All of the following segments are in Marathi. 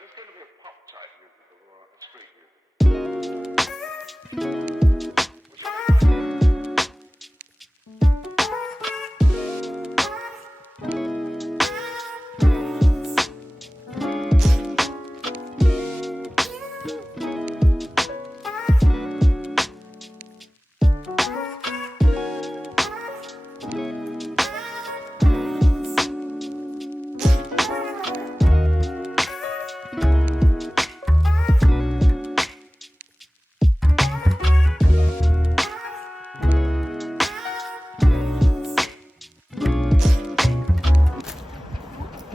there's going to be a pop type music or a street music.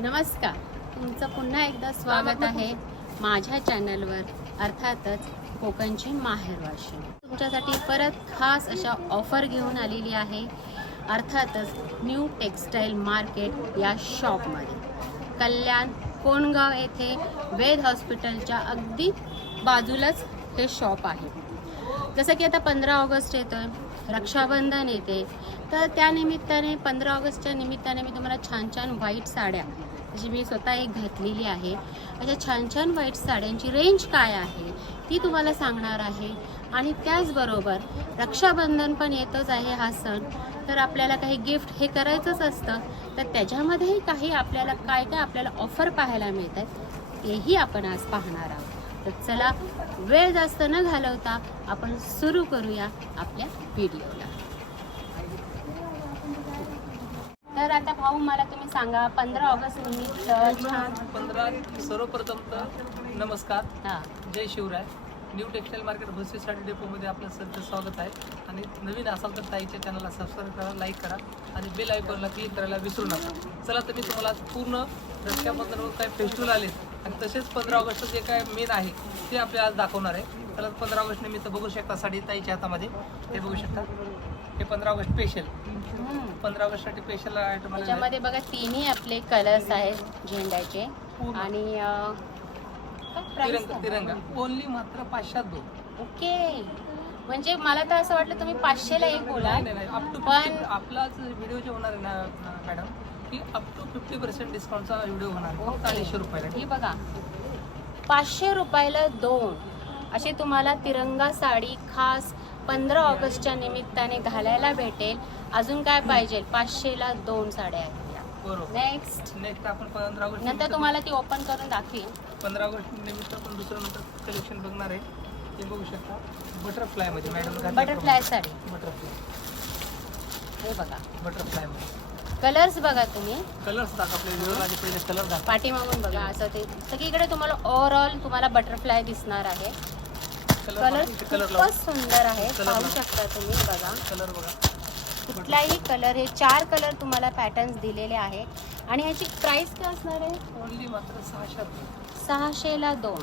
नमस्कार. तुमचं पुन्हा एकदा स्वागत आहे माझ्या चॅनलवर. अर्थातच कोकणची माहेरवाशी तुमच्यासाठी परत खास अशा ऑफर घेऊन आलेली आहे. अर्थातच न्यू टेक्स्टाईल मार्केट या शॉपमध्ये कल्याण कोणगाव येथे वेद हॉस्पिटलच्या अगदी बाजूलाच हे शॉप आहे. जसं की आता पंधरा ऑगस्ट येतोय रक्षाबंधन येते. तर त्या निमित्ताने पंधरा ऑगस्टच्या निमित्ताने मी तुम्हाला छान छान व्हाईट साड्या जी मी स्वतः एक घातलेली आहे. अशा छान छान व्हाईट साड्यांची रेंज काय आहे ती तुम्हाला सांगणार आहे. आणि त्याचबरोबर रक्षाबंधन पण येतच आहे हा सण. तर आपल्याला काही गिफ्ट हे करायचंच असतं. तर त्याच्यामध्येही काही आपल्याला काय काय आपल्याला ऑफर पाहायला मिळतात तेही आपण आज पाहणार आहोत. तर चला वेळ जास्त न घालवता आपण सुरू करूया आपल्या व्हिडिओला तर आता भाऊ मला तुम्ही सांगा पंधरा ऑगस्ट निमित्त छान पंधरा सर्वप्रथम तर नमस्कार. हा. जय Shivray. New textile market Bhose sari डेपोमध्ये आपलं सरचं स्वागत आहे. आणि नवीन असाल तर ताईच्या चॅनलला सबस्क्राईब करा लाईक करा आणि बेल आयकॉनला क्लिक करायला विसरू नका. चला तर मी तुम्हाला आज पूर्ण रक्षाबंधनवर काय फेस्टिवल आले. आणि तसेच पंधरा ऑगस्ट जे काय मेन आहे ते आपल्याला आज दाखवणार आहे. चला पंधरा ऑगस्ट निमित्त बघू शकता साडी ताईच्या हातामध्ये. हे बघू शकता. हे पंधरा ऑगस्ट स्पेशल. पंधरा ऑगस्टसाठी स्पेशल आयटम. त्याच्यामध्ये बघा तिन्ही आपले कलर्स आहेत झेंड्याचे. आणि तिरंगा? तिरंगा. ओनली मात्र पाचशेत दोन. ओके. म्हणजे मला तर असं वाटलं तुम्ही पाचशेला एक बोला. पण आपलाच व्हिडिओ जे होणार आहे ना मॅडम की अप टू फिफ्टी पर्सेंट डिस्काउंटचा व्हिडिओ होणार. अडीचशे रुपयाला. ही बघा. पाचशे रुपयाला दोन. असे तुम्हाला तिरंगा साडी खास पंधरा ऑगस्टच्या निमित्ताने घालायला भेटेल. अजून काय पाहिजे? पाचशेला दोन साड्या आहेत नेक्स्ट नेक्स्ट आपण पंधरा ऑगस्ट नंतर तुम्हाला ती ओपन करून दाखवीन. पंधरा ऑगस्ट निमित्त आपण दुसरं नंतर कलेक्शन बघणार आहे. ते बघू शकता. बटरफ्लायमध्ये मॅडम बटरफ्लाय साडी. बटरफ्लाय हे बघा. बटरफ्लायमध्ये. कलर्स बघा तुम्ही. कलर्स दाखव पहिले कलर दाखव. पाठीमागून बघा. असं ते सगळीकडे तुम्हाला ओव्हरऑल तुम्हाला बटरफ्लाय दिसणार आहे. कलर कलर खूपच सुंदर आहे. पाहू. शकता तुम्ही बघा. कलर बघा. कुठलाही कलर हे चार कलर तुम्हाला पॅटर्न्स दिलेले आहे आणि ह्याची प्राइस काय असणार आहे? ओनली मात्र सहाशे सहाशेला दोन.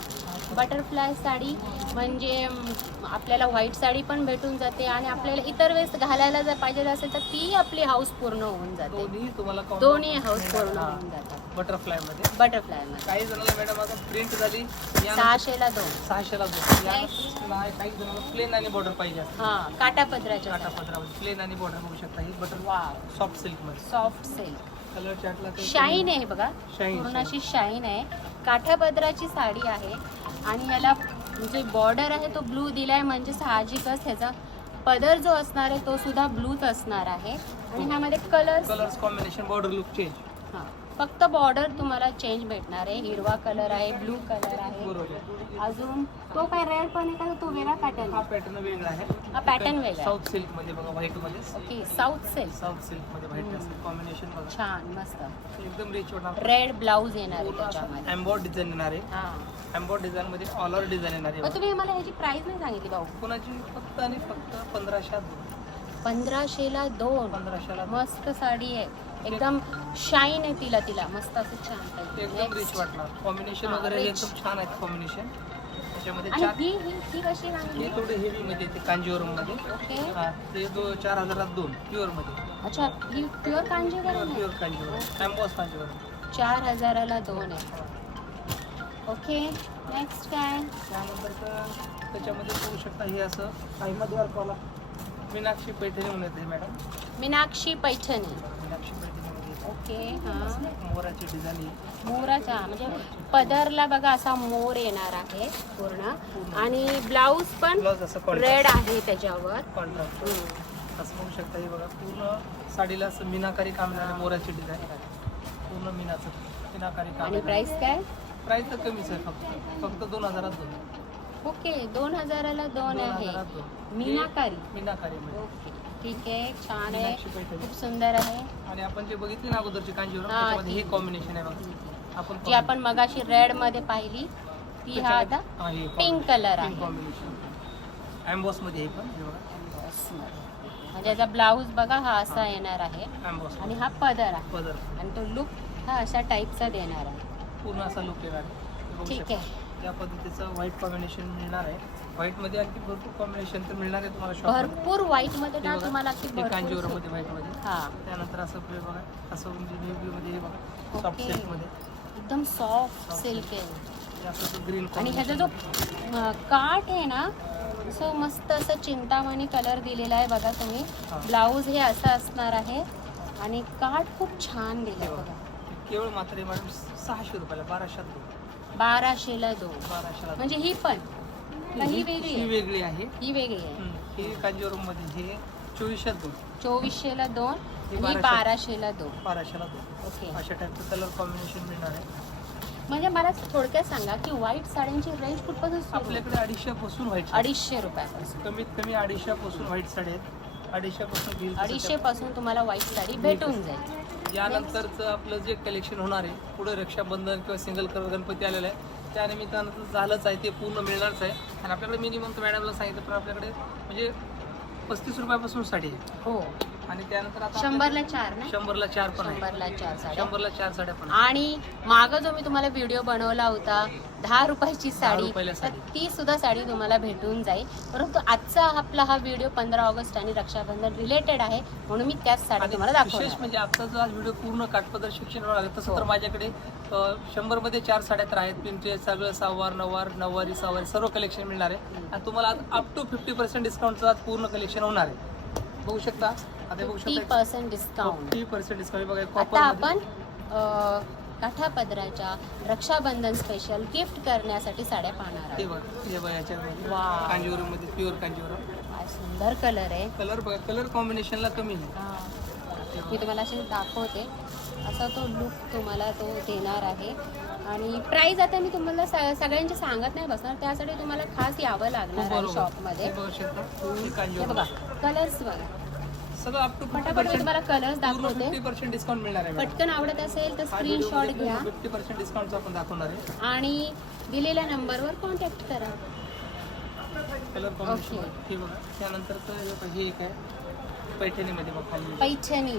बटरफ्लाय साडी म्हणजे आपल्याला व्हाईट साडी पण भेटून जाते आणि आपल्याला इतर वेळेस घालायला जर पाहिजे असेल तर ती आपली हाऊस पूर्ण होऊन जाते. दोन्ही हाऊस पूर्ण होऊन जातात. बटरफ्लायमध्ये. बटरफ्लायमध्ये. काही जणांना मॅडम आता प्रिंट झाली. या सहाशेला दोन. सहाशेला दोन. या काही जणांना प्लेन आणि बॉर्डर पाहिजे असते. हा काटा पदराच्या काटा पदरामध्ये प्लेन आणि बॉर्डर बघू शकता. ही बटर वाव सॉफ्ट सिल्कमध्ये. सॉफ्ट सिल्क कलर चार्टला शाईन आहे बघा. शाईन पूर्ण अशी शाईन आहे. काठापदराची साडी आहे. आणि याला जे बॉर्डर आहे तो ब्लू दिलाय. म्हणजे साहजिकच ह्याचा पदर जो असणार आहे तो सुद्धा ब्लूच असणार आहे. आणि ह्यामध्ये colours colours combination border look change हा. फक्त बॉर्डर तुम्हाला चेंज भेटणार आहे. हिरवा कलर आहे ब्लू कलर आहे. अजून तो काय रेड पण आहे का? तो वेगळा पॅटर्न हा पॅटर्न वेगळा आहे. हा पॅटर्न वेगळा. साऊथ सिल्कमध्ये बघा व्हाईटमध्ये. ओके साऊथ सिल्क साऊथ सिल्कमध्ये व्हाईट असते. कॉम्बिनेशन बघा. छान मस्त. एकदम रिच होणार रेड ब्लाऊज येणार आहे त्याच्यामध्ये. एम्बॉड डिझाईन येणार आहे. हा. एम्बॉड डिझाईन मध्ये ऑल ओव्हर डिझाईन येणार आहे. तुम्ही मला ह्याची प्राइस नाही सांगितली भाऊ. कोणाची? फक्त आणि फक्त पंधराशे पंधराशेला दोन. पंधराशेला मस्त साडी आहे. एकदम शाईन आहे तिला तिला. मस्त असं छान एकदम रिच Next. वाटणार कॉम्बिनेशन हा, वगैरे rich. एकदम छान आहे कॉम्बिनेशन त्याच्यामध्ये आणि चार ही ही ही कशी हे सांगितली थोडे हेवी मध्ये येते कांजीवरममध्ये ओके. हा ते दो चार हजारात दोन प्युअरमध्ये अच्छा ही प्युअर कांजीवरम प्युअर आहे? प्युअर कांजीवरम. एम्बॉस कांजीवरम. चार हजाराला दोन आहे. ओके नेक्स्ट काय? त्यानंतर त्याच्यामध्ये बघू शकता हे असं काही मध्ये मीनाक्षी पैठणी म्हणून येते मॅडम. मीनाक्षी पैठणी. मीनाक्षी ओके हा मोराची डिझाईन आहे. मोराचा म्हणजे पदरला बघा असा मोर येणार आहे पूर्ण. आणि ब्लाऊज पण असं रेड कॉन्ट्रास्ट आहे त्याच्यावर. कॉन्ट्रास्ट हम्म. असं बघू शकता हे बघा पूर्ण साडीला असं मीनाकारी काम आहे मोराची डिझाईन पूर्ण मीनाचं मीनाकारी काम आणि प्राइस काय? प्राईस तर कमीच आहे फक्त. फक्त दोन हजारात दोन. ओके दोन हजाराला दोन आहे. मीनाकारी. मीनाकारी मध्ये ओके ठीक आहे छान आहे. खूप सुंदर आहे. आणि आपण जे बघितली ना अगोदरची कांजीवरम हा, कॉम्बिनेशन आहे आपण जी आपण मगाशी रेडमध्ये पाहिली ती हा आता पिंक कलर आहे. कॉम्बिनेशन अँबॉसमध्ये हे पण बघा. म्हणजे याचा ब्लाऊज बघा हा असा येणार आहे. आणि हा पदर आहे. पदर. आणि तो लुक हा अशा टाईपचा देणार आहे. पूर्ण असा लुक येणार ठीक. आहे. त्या पद्धतीचं व्हाईट कॉम्बिनेशन मिळणार आहे. व्हाईटमध्ये अगदी भरपूर कॉम्बिनेशन तर मिळणार आहे तुम्हाला भरपूर व्हाईटमध्ये ना तुम्हाला अगदी भरपूर कांजीवरममध्ये व्हाईटमध्ये हा. त्यानंतर असं हे बघा असं म्हणजे नेव्ही मध्ये हे बघा सॉफ्ट एकदम सॉफ्ट सिल्क आहे. असं ग्रीन आणि ह्याचा जो अं, काठ आहे ना असं मस्त असं चिंतामणी कलर दिलेला आहे बघा तुम्ही. हा. ब्लाऊज हे असं असणार आहे. आणि काठ खूप छान दिलं आहे बघा. केवळ मात्र मॅडम सहाशे रुपयाला बाराशे रुपये. बाराशेला दोन. बाराशेला म्हणजे ही पण. का ही वेगळी ही आहे. वेगळी आहे. ही वेगळी आहे. हम्म. ही कांजीवरममध्ये हे चोवीसशे दोन. चोवीसशेला दोन ही आणि ही बाराशे. बाराशेला दोन. बाराशेला दोन. ओके. अशा टाईपचं कलर कॉम्बिनेशन मिळणार आहे. म्हणजे मला थोडक्यात सांगा की व्हाईट साड्यांची रेंज कुठपासून सुरू? आपल्याकडे अडीचशे पासून व्हाईट अडीचशे रुपयापासून. कमीत कमी अडीचशे पासून व्हाईट साडी आहेत. अडीचशे पासून घेईल तसं अडीचशे पासून तुम्हाला व्हाईट साडी भेटून जाईल. म्हणजे यानंतरचं आपलं जे कलेक्शन होणार आहे पुढे रक्षाबंधन किंवा सिंगल कलर गणपती आलेला आहे त्यानिमित्तानं तर झालंच आहे ते पूर्ण मिळणारच आहे. आणि आपल्याकडे मिनिमम मॅडमला सांगितलं पण आपल्याकडे म्हणजे पस्तीस रुपयापासून साठी हो. आणि त्यानंतर आता शंभरला चार ना शंभरला चार पण आहे. शंभरला चार साड्या. शंभरला चार साड्या पण. आणि माग जो मी तुम्हाला व्हिडिओ बनवला होता दहा रुपयाची साडी रुपयाला तर साडी. ती सुद्धा साडी तुम्हाला भेटून जाईल. परंतु आजचा आपला हा व्हिडिओ पंधरा ऑगस्ट आणि रक्षाबंधन रिलेटेड आहे म्हणून मी त्याच आणि तुम्हाला विशेष दाखवणार म्हणजे आजचा जो आज व्हिडिओ पूर्ण काटपदर शिक्षण तसं तर हो. माझ्याकडे शंभरमध्ये चार साड्या तर आहेत. पिंपरे सगळं सहावार नवार नऊवारी सहावारी सर्व कलेक्शन मिळणार आहे. आणि तुम्हाला आज अप टू फिफ्टी पर्सेंट डिस्काउंटचं आज पूर्ण कलेक्शन होणार आहे. बघू शकता. Fifty percent discount fifty percent discount बघा आता कॉपर आपण काठापदराच्या रक्षाबंधन स्पेशल गिफ्ट करण्यासाठी साड्या पाहणार आहोत. मध्ये प्युअर कांजीवरम. काय सुंदर कलर आहे. कलर बघा कलर कॉम्बिनेशनला कमी नाही. मी तुम्हाला असे दाखवते. असा तो लुक तुम्हाला तो देणार आहे. आणि प्राईस आता मी तुम्हाला सगळ्यांची सांगत नाही बसणार. त्यासाठी तुम्हाला खास यावं लागणार आहे. शॉपमध्ये बघा कलर्स बघा. सगळं अप टू पटापट मी तुम्हाला कलर्स दाखवते. फिफ्टी पर्सेंट डिस्काउंट मिळणार आहे पटकन आवडत असेल तर स्क्रीनशॉट घ्या. फिफ्टी पर्सेंट डिस्काउंटचं आपण दाखवणार आहे. आणि दिलेल्या नंबरवर कॉन्टॅक्ट करा. Colour combination. हे बघा. त्यानंतरचं हे एक आहे. पैठणीमध्ये बघा पैठणी.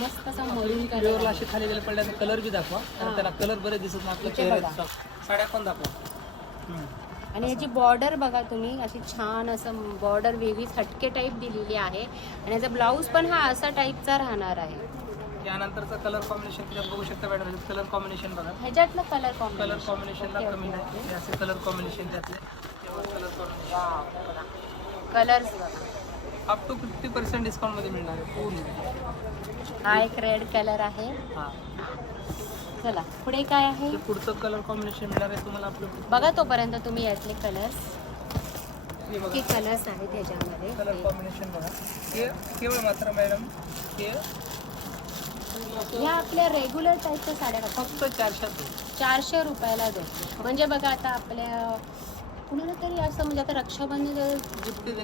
मस्त असा मरून कलर. असे खाली गेले पडल्याने कलर बी दाखवा. त्याला कलर बरे दिसत नाही. आपल्या बघा. साड्या पण दाखवा. आणि याची बॉर्डर बघा तुम्ही अशी छान असं बॉर्डर वेगळीच हटके टाईप दिलेली आहे. आणि याचा ब्लाऊज पण हा असा टाईपचा राहणार आहे. त्यानंतरचं कलर कॉम्बिनेशन बघू शकता मॅडम कलर कॉम्बिनेशन बघा. ह्याच्यातलं कलर कलर कॉम्बिनेशन कॉम्बिनेशनला ओके, कमी नाही. असे कलर कॉम्बिनेशन त्यातले. कलर कॉम्बिनेशन कलर्स बघा. अप टू फिफ्टी पर्सेंट डिस्काउंटमध्ये मिळणार आहे. पूर्ण. हा एक रेड कलर आहे. हां. चला पुढे काय आहे? पुढचं कलर कॉम्बिनेशन मिळणार आहे तुम्हाला आपलं बघा तोपर्यंत तुम्ही यातले कलर्स हे बघा. की कलर्स आहेत ह्याच्यामध्ये कलर. कॉम्बिनेशन बघा. हे केवळ मात्र मॅडम हे ह्या आपल्या रेग्युलर टाईपच्या साड्या फक्त चारशे चारशे रुपयाला दोन म्हणजे बघा आता आपल्या कुणाला तरी असं म्हणजे आता रक्षाबंधन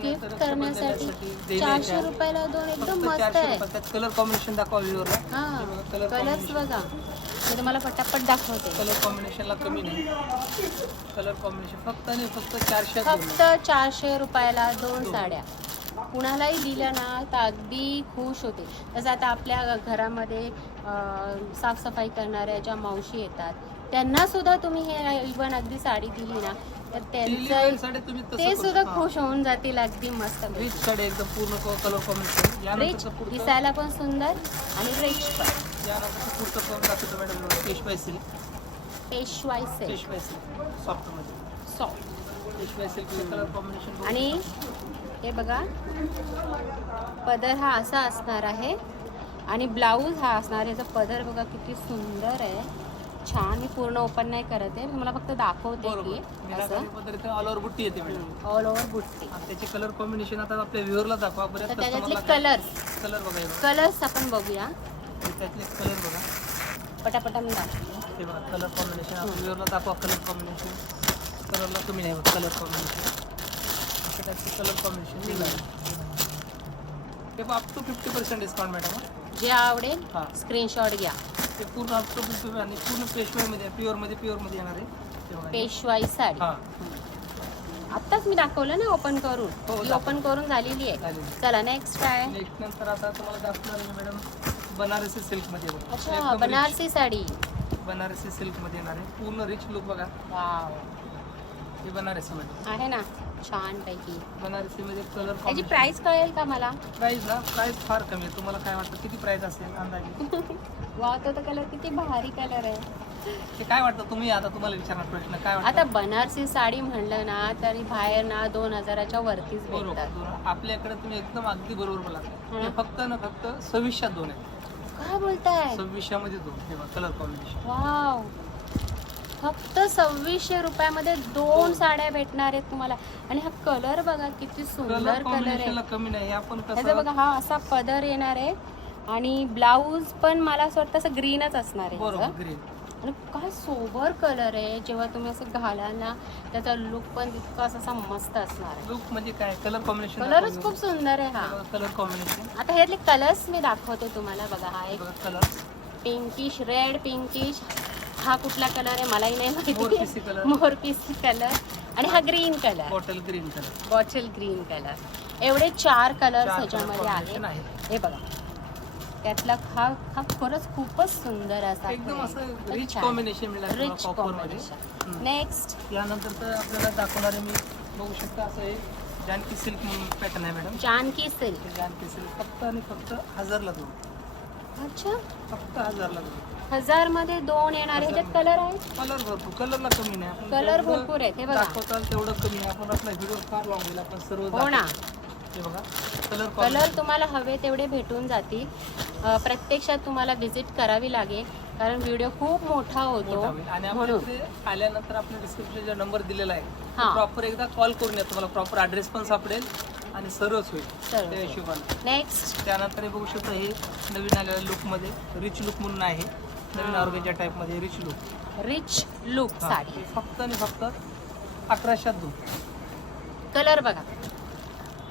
गिफ्ट करण्यासाठी चारशे रुपयाला दोन एकदम मस्त आहे. कलर कॉम्बिनेशन दाखवा हा कलर्स बघा. मी तुम्हाला पटापट दाखवते. कलर कॉम्बिनेशनला कमी नाही. कलर कॉम्बिनेशन फक्त आणि फक्त चारशे फक्त चारशे रुपयाला दोन साड्या. कुणालाही दिलं ना तर अगदी खुश होते तसं आता आपल्या घरामध्ये अं, साफसफाई करणाऱ्या ज्या मावशी येतात त्यांना सुद्धा तुम्ही हे इवन अगदी साडी दिली ना तर त्यांचं साडे तुम्ही ते सुद्धा खुश होऊन जातील अगदी मस्त रिच साडी एकदम पूर्ण कलर कॉम्बिनेशन रिच यानंतर दिसायला पण सुंदर आणि रिच पण. करून दाखवतो मॅडम सिल्क सॉफ्टमध्ये सॉफ्ट कलर कॉम्बिनेशन आणि हे बघा. पदर हा असा असणार आहे. आणि ब्लाऊज हा असणार याचा पदर बघा किती सुंदर आहे. छान मी पूर्ण ओपन नाही करत आहे. मी तुम्हाला फक्त दाखवते बरोबर. की असं. ऑल ओव्हर बुट्टी येते मॅडम ऑल ओव्हर बुट्टी. आणि त्याचे कलर कॉम्बिनेशन आता आपल्या व्ह्युअरला दाखवा. तर त्याच्यातले कलर्स कलर बघा हे बघा. कलर्स आपण बघूया. त्यातले कलर बघा. पटापटा मी ते बघा कलर कॉम्बिनेशन आपण दाखवा कलर कॉम्बिनेशन कलरला कमी नाही कलर कॉम्बिनेशन असं त्याचे कलर कॉम्बिनेशन हे up to fifty percent discount madam जे आवडेल हां. स्क्रीनशॉट घ्या. ते पूर्ण अप टू फिफ्टी आणि पूर्ण पेशवाईमध्ये प्युअरमध्ये प्युअरमध्ये येणार आहे. ते बघा. पेशवाई साडी. हां. आत्ताच मी दाखवलं ना ओपन करून. हो, ती. ओपन करून झालेली आहे. चला नेक्स्ट काय? नेक्स्ट नंतर आता तुम्हाला दाखवणार आहे मॅडम बनारसी बघा. अच्छा एकदम बनारसी साडी. बनारसी सिल्कमध्ये येणार आहे. पूर्ण रिच लुक बघा. वाव. हे बनारसी मध्ये आहे ना. छान पैकी. बनारसीमध्ये कलर याची प्राइस कळेल का मला? प्राईस ना? प्राईस फार कमी आहे. तुम्हाला काय वाटतं? किती प्राईस असेल अंदाजे? वाव तो कलर किती भारी कलर आहे. ते काय वाटतं? तुम्ही आता तुम्हाला विचारणार प्रश्न. काय वाटतं? आता बनारसी साडी म्हणलं ना तरी बाहेर ना दोन हजाराच्या वरतीच भेटतात. बरोबर आपल्याकडे तुम्ही एकदम अगदी बरोबर बोला. हे फक्त ना फक्त सव्वीसशा दोन आहे काय बोलताय? सव्वीसशा मध्ये दोन हे कलर कॉम्बिनेशन वाव. फक्त सव्वीसशे रुपयामध्ये दोन साड्या भेटणार आहेत तुम्हाला. आणि हा कलर बघा किती सुंदर कलर आहे. कमी नाही हे आपण बघा हा असा पदर येणार आहे. आणि ब्लाऊज पण मला असं वाटतं असं ग्रीनच असणार आहे. ग्रीन आणि काय सोबर कलर आहे. जेव्हा तुम्ही असं घालाल ना त्याचा लुक पण तितकाच असा मस्त असणार आहे. लुक म्हणजे काय? कलर कॉम्बिनेशन कलरच खूप सुंदर आहे हा. कलर कॉम्बिनेशन आता ह्यातले कलर्स मी दाखवते तुम्हाला. बघा हा एक कलर पिंकिश रेड पिंकिश हा कुठला कलर आहे? मलाही नाही माहिती. मोरपिसी कलर आणि हा green colour bottle green colour bottle green colour एवढे चार कलर ह्याच्यामध्ये कॉम्बिनेशन आहे आहे. हे बघा. त्यातला हा हा खरंच खूपच सुंदर असा एकदम असं रिच. कॉम्बिनेशन मिळालं रिच कॉम्बिनेशन. नेक्स्ट त्यानंतर तर आपल्याला दाखवणारे मी बघू शकता असं हे जानकी सिल्क पॅटर्न आहे madam Janaki silk Janaki silk फक्त आणि फक्त हजारला दोन. अच्छा. फक्त हजारला दोन. हजारमध्ये दोन येणार. आहे. ह्याच्यात कलर आहे? कलर भरपूर. कलरला कमी नाही. कलर भरपूर आहेत. हे बघा. दाखवताल तेवढं कमी आहे आपण आपला व्हिडिओ फार होईल आपण सर्व हो ना. दाखवू. हे बघा. कलर कलर तुम्हाला हवे तेवढे भेटून जातील. प्रत्यक्षात तुम्हाला व्हिजिट करावी लागेल. कारण व्हिडिओ खूप मोठा होतो. आणि आल्यानंतर आपल्या डिस्क्रिप्शन नंबर दिलेला आहे. प्रॉपर एकदा कॉल करून या. तुम्हाला प्रॉपर ॲड्रेस पण सापडेल आणि सर्वच होईल. त्या हिशोबाने. नेक्स्ट त्यानंतर बघू शकता हे नवीन आलेल्या लुकमध्ये रिच लुक म्हणून आहे. नवीन. ऑर्गेंच्या टाईपमध्ये rich look rich look sari. फक्त आणि फक्त अकराशेत दोन. कलर बघा.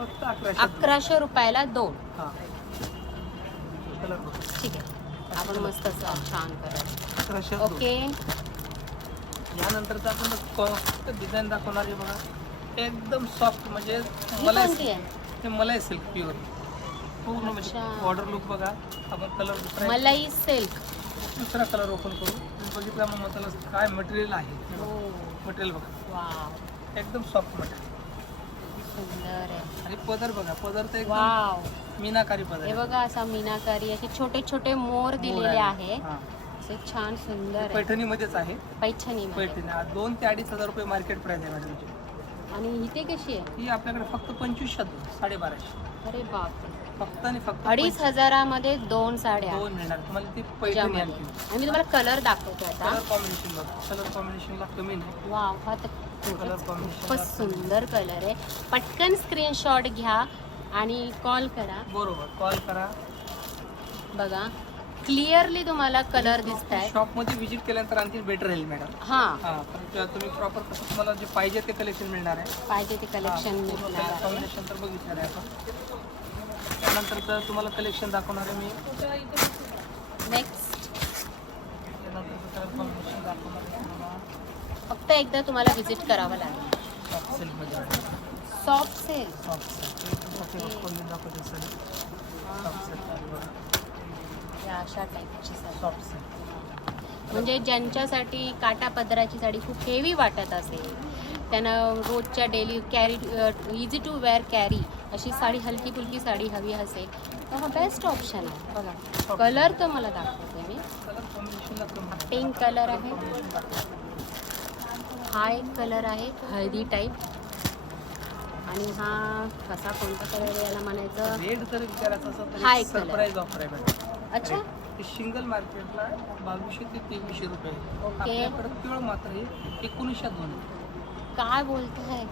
फक्त अकराशे. रुपयाला दोन. हां. ठीक आहे. आपण मस्त असं छान कलर अकराशेत दोन. ओके. यानंतरचं आपण डिझाईन दाखवणार आहे बघा. एकदम सॉफ्ट म्हणजे ही मलाई आहे? हे मलाई सिल्क प्युअर पूर्ण म्हणजे. बॉर्डर लुक बघा. आपण कलर दुसरा मलाई सिल्क दुसरा कलर ओपन करू. बघितला मग त्याला काय मटेरियल आहे. हो मटेरियल बघा. वाव एकदम सॉफ्ट मटेरियल सुंदर आहे. आणि पदर बघा पदर तर एकदम वाव. मीनाकारी पदर हे आहे. बघा असा मीनाकारी असे छोटे छोटे मोर दिलेले आहे. हां. असे छान सुंदर आहे. पैठणीमध्येच आहे. पैठणी. पैठणी दोन ते अडीच हजार रुपये मार्केट प्राइस आहे मॅडमची आणि इथे कशी आहे? ही आपल्याकडे फक्त पंचवीसशे दोन साडेबाराशे. अरे बापरे. फक्त आणि फक्त अडीच हजारामध्ये दोन साड्या. दोन मिळणार. तुम्हाला ती पैठणी. आणखी. आणि मी तुम्हाला कलर दाखवतो आता. कलर कॉम्बिनेशन बघा. कलर कॉम्बिनेशनला कमी नाही. वाव हा तर खूपच सुंदर कलर आहे. पटकन स्क्रीनशॉट घ्या आणि कॉल करा. बरोबर कॉल करा. बघा क्लिअरली तुम्हाला कलर दिसत आहे शॉपमध्ये व्हिजिट केल्यानंतर आणखी बेटर राहील मॅडम हा. तुम्ही प्रॉपर कसं तुम्हाला जे पाहिजे ते कलेक्शन मिळणार आहे. पाहिजे ते कलेक्शन कॉम्बिनेशन तर बघितलं आहे आपण. त्यानंतर तर तुम्हाला कलेक्शन दाखवणार आहे मी. नेक्स्ट त्यानंतर दाखवणार फक्त एकदा तुम्हाला विजिट करावं लागेल. सॉफ्ट सेल या अशा टाईपची सॉफ्ट सिल्क म्हणजे ज्यांच्यासाठी काटा पदराची साडी खूप हेवी वाटत असेल त्यांना रोजच्या daily carry easy to wear carry अशी साडी हलकी फुलकी साडी हवी असेल तर हा बेस्ट ऑप्शन आहे. बघा कलर तर मला दाखवते मी. पिंक कलर आहे. हा एक कलर आहे हळदी टाईप आणि हा कसा कोणता कलर याला म्हणायचं रेट जर विचारायचं असेल हा तर एक. सरप्राईज ऑफर आहे मॅडम अच्छा हे सिंगल मार्केटला बावीसशे ते तेवीसशे रुपये आहे. ओके. आपल्याकडे पिवळ मात्र हे एकोणीसशे दोन आहे. काय बोलताय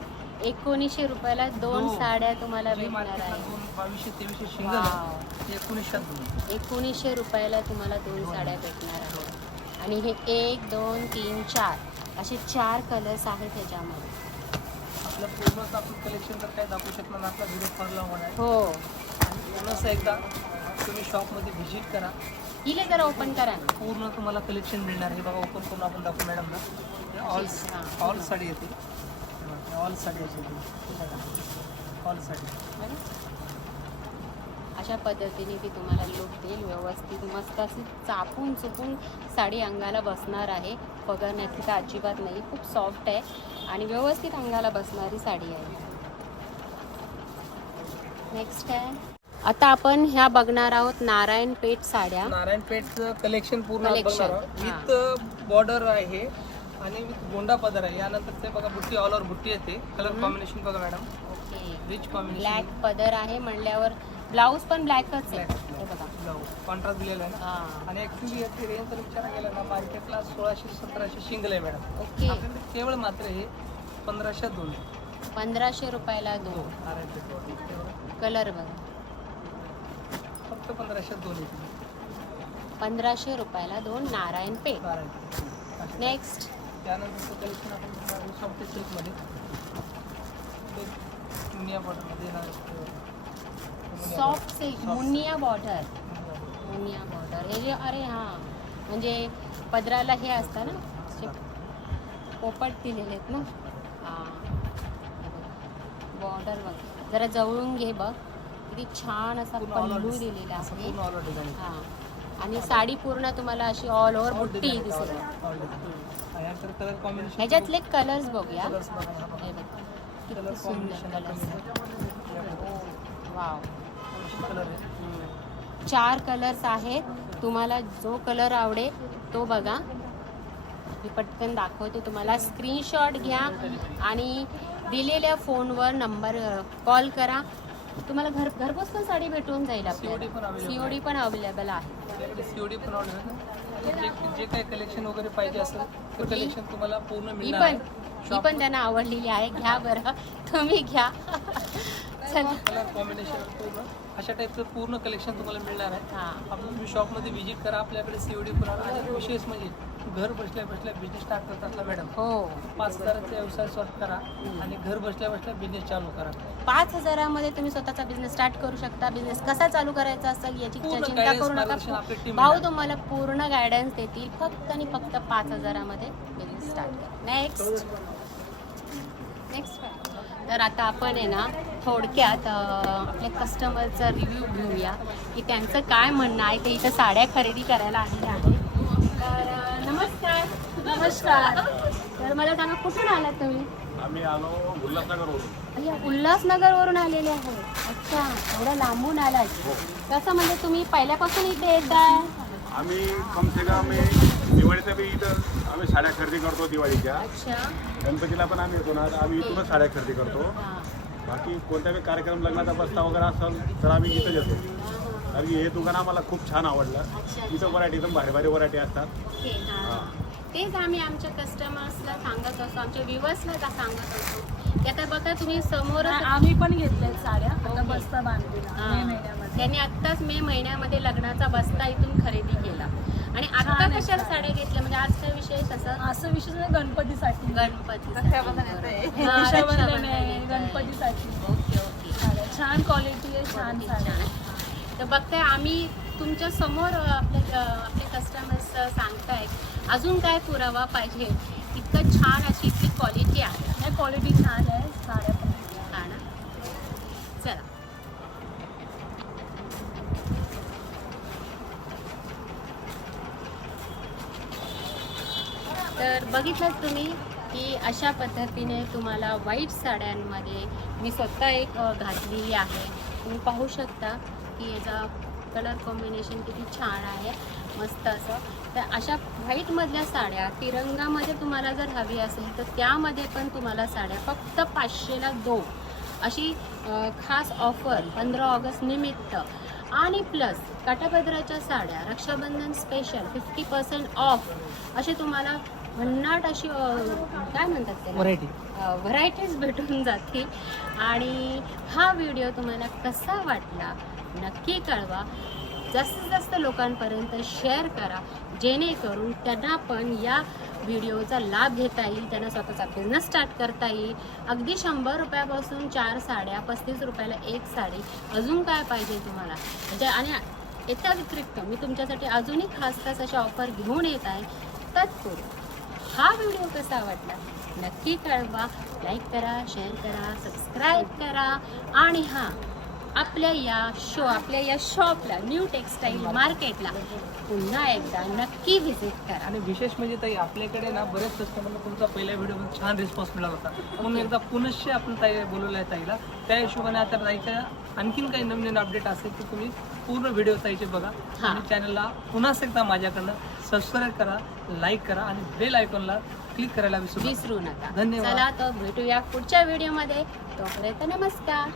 एकोणीसशे रुपयाला दोन हो. साड्या तुम्हाला जे भेटणार मार्केटला आहे दोन बावीसशे तेवीसशे सिंगल. आहे ते एकोणीसशे दोन आहे. एकोणीसशे रुपयाला तुम्हाला दोन साड्या भेटणार आहेत आणि हे एक दोन तीन चार असे चार कलर्स आहेत त्याच्यामध्ये आपलं पूर्णच आपण कलेक्शन तर काय दाखवू शकणार नाही. आपला व्हिडिओ फार लांब आहे. हो. पूर्णच एकदा तुम्ही शॉपमध्ये व्हिजिट करा. इले जरा ओपन करा ना. पूर्ण तुम्हाला कलेक्शन मिळणार हे बघा ओपन करून आपण दाखवू मॅडम ना ऑल हां. ऑल साडी येते ऑल साडी अशी ऑल साडी. अशा पद्धतीने ती तुम्हाला लुक देईल. व्यवस्थित मस्त अशी चापून चुपून साडी अंगाला बसणार आहे. पगरण्याची तर अजिबात नाही. खूप सॉफ्ट आहे आणि व्यवस्थित अंगाला बसणारी साडी आहे. नेक्स्ट आहे. आता आपण ह्या बघणार आहोत नारायण पेठ साड्या. नारायणपेठचं कलेक्शन पूर्ण बघणार विथ बॉर्डर आहे आणि विथ गोंडा पदर आहे. यानंतर ते बघा बुट्टी ऑल ओव्हर बुट्टी येते. कलर कॉम्बिनेशन बघा madam okay rich combination black पदर आहे म्हणल्यावर ब्लाऊज पण ब्लॅकच आहे. हे बघा. कॉन्ट्रास्ट दिलेला आहे ना? हा. आणि ऍक्च्युली याची रेंज जर विचार केला ना मार्केटला सोळाशे सतराशे शिंगल आहे मॅडम ओके. आपल्याकडे केवळ मात्र हे पंधराशे दोन. पंधराशे रुपयाला हो दोन. केवळ कलर बघा. फक्त पंधराशे दोन येते पंधराशे रुपयाला दोन नारायण पेठ. नारायणपेठ नेक्स्ट त्यानंतर कलेक्शन आपण सॉफ्ट सिल्कमध्ये बॉर्डरमध्ये येणार soft silk. Muniya border. Muniya border हे जे अरे हां. म्हणजे पदराला हे असतं ना? पोपट दिलेले आहेत ना? हां. बॉर्डर बघ जरा जवळून घे बग किती छान असा पल्लू. दिलेला आहे. हां. आणि साडी पूर्ण तुम्हाला अशी ऑल ओव्हर बुट्टी दिसेल. ह्याच्यातले कलर्स बघूया. बघा. हे बघ. किती सुंदर कलर्स वाव चार कलर्स आहेत. तुम्हाला जो कलर आवडेल तो बघा. मी पटकन दाखवते तुम्हाला. स्क्रीनशॉट घ्या आणि दिलेल्या फोनवर नंबर कॉल करा. तुम्हाला घर घरपोच पण साडी भेटून जाईल आपल्याला. सीओडी पण अवेलेबल आहे. सीओडी पण जे काही कलेक्शन वगैरे पाहिजे असेल ते? कलेक्शन तुम्हाला पूर्ण ही मिळणार पण ही पण त्यांना आवडलेली आहे. घ्या बरं. तुम्ही घ्या. कलर कॉम्बिनेशन पूर्ण अशा टाईपचं पूर्ण कलेक्शन तुम्हाला मिळणार आहे. हां. आपण तुम्ही शॉपमध्ये व्हिजिट करा आपल्याकडे सीओडी. आणि विशेष म्हणजे घर बसल्या बसल्या बिझनेस स्टार्ट करतात ना मॅडम हो. पाच हजाराचा व्यवसाय स्टार्ट करा आणि घर बसल्या बसल्या बिझनेस चालू करा. पाच हजारामध्ये तुम्ही स्वतःचा बिझनेस स्टार्ट करू शकता. बिझनेस कसा चालू करायचा असेल याची पूर्ण चिंता करू नका. भाऊ. तुम्हाला पूर्ण गायडन्स देतील. फक्त आणि फक्त पाच हजारामध्ये बिझनेस स्टार्ट करा. नेक्स्ट नेक्स्ट तर आता आपण आहे ना थोडक्यात आपल्या कस्टमरचा रिव्ह्यू घेऊया की त्यांचं काय म्हणणं आहे ते इथं साड्या खरेदी करायला आलेले आहे तर नमस्कार. नमस्कार. तर मला सांगा कुठून आलात तुम्ही? आम्ही आलो उल्हासनगरवरून. अय्या, उल्हासनगरवरून आलेले आहे. अच्छा एवढं लांबून आलात. कसं म्हणजे तुम्ही पहिल्यापासून इथे येत आहे आम्ही कम से कम दिवाळीच्या बी इथं आम्ही साड्या खरेदी करतो दिवाळीच्या. अच्छा. गणपतीला पण आम्ही येतो ना आम्ही इथूनच साड्या खरेदी करतो. हां. बाकी कोणत्या बी कार्यक्रम लग्नाचा बस्ता वगैरे असेल तर आम्ही इथं येतो कारण की हे दुकान आम्हाला खूप छान आवडलं. इथं व्हरायटी एकदम भारी भारी व्हरायटी असतात. हां. तेच आम्ही आमच्या कस्टमर्सला सांगत असतो आमच्या व्ह्युअर्सला सांगत असतो. की आता बघा तुम्ही समोर आम्ही पण घेतल्यात साड्या. आता बस्ता बांधलेला. त्यांनी आत्ताच मे महिन्यामध्ये लग्नाचा बस्ता इथून खरेदी केला. आणि आता कशा साड्या. घेतल्या? म्हणजे आजचा विशेष असं? असं विशेष म्हणजे गणपतीसाठी. गणपती गणपतीसाठी. Okay okay. छान क्वालिटी आहे छान छान. तर बघताय आम्ही तुमच्यासमोर आपले आपले कस्टमर्स सांगताय अजून काय पुरावा पाहिजे? इतकं छान अशी इथली क्वालिटी आहे. क्वालिटी छान आहे साड्या तर बघितलं तुम्ही की अशा पद्धतीने तुम्हाला व्हाईट साड्यांमध्ये मी स्वतः एक घातलेली आहे. तुम्ही पाहू शकता की याचा कलर कॉम्बिनेशन किती छान आहे मस्त असं. तर अशा व्हाईटमधल्या साड्या तिरंगामध्ये तुम्हाला जर हवी असेल तर त्यामध्ये पण तुम्हाला साड्या फक्त पाचशेला दोन. अशी खास ऑफर पंधरा ऑगस्ट निमित्त. आणि प्लस काटापदराच्या साड्या Rakshabandhan special fifty percent off असे तुम्हाला भन्नाट अशी काय म्हणतात त्याला? व्हरायटी व्हरायटीज भेटून जातील. आणि हा व्हिडिओ तुम्हाला कसा वाटला नक्की कळवा. जास्तीत जास्त लोकांपर्यंत शेअर करा. जेणेकरून त्यांना पण या व्हिडिओचा लाभ घेता येईल त्यांना स्वतःचा बिझनेस स्टार्ट करता येईल. अगदी शंभर रुपयापासून चार साड्या पस्तीस रुपयाला एक साडी अजून काय पाहिजे तुम्हाला? म्हणजे आणि याच्या व्यतिरिक्त मी तुमच्यासाठी अजूनही खास खास अशा ऑफर घेऊन येत आहे. तत्पूर्वी हा व्हिडिओ कसा वाटला नक्की कळवा. लाईक करा शेअर करा सबस्क्राईब करा. आणि हां आपल्या या शो आपल्या या शॉपला न्यू टेक्सटाईल मार्केटला पुन्हा एकदा नक्की व्हिजिट करा. आणि विशेष म्हणजे ताई आपल्याकडे ना बरेच कस्टमरला तुमचा पहिला व्हिडिओ छान रिस्पॉन्स मिळाला होता. म्हणून एकदा पुनश्च आपण ताई बोलवलं आहे ताईला. त्या हिशोबाने आता ताईच्या आणखीन काही नवीन अपडेट असेल तर तुम्ही पूर्ण व्हिडिओ ताईचे बघा. आणि चॅनलला पुन्हा एकदा माझ्याकडनं सबस्क्राईब करा लाईक करा आणि बेल आयकॉनला क्लिक करायला विसरू नका. विसरू नका. धन्यवाद. चला तर भेटूया पुढच्या व्हिडिओमध्ये तोपर्यंत नमस्कार.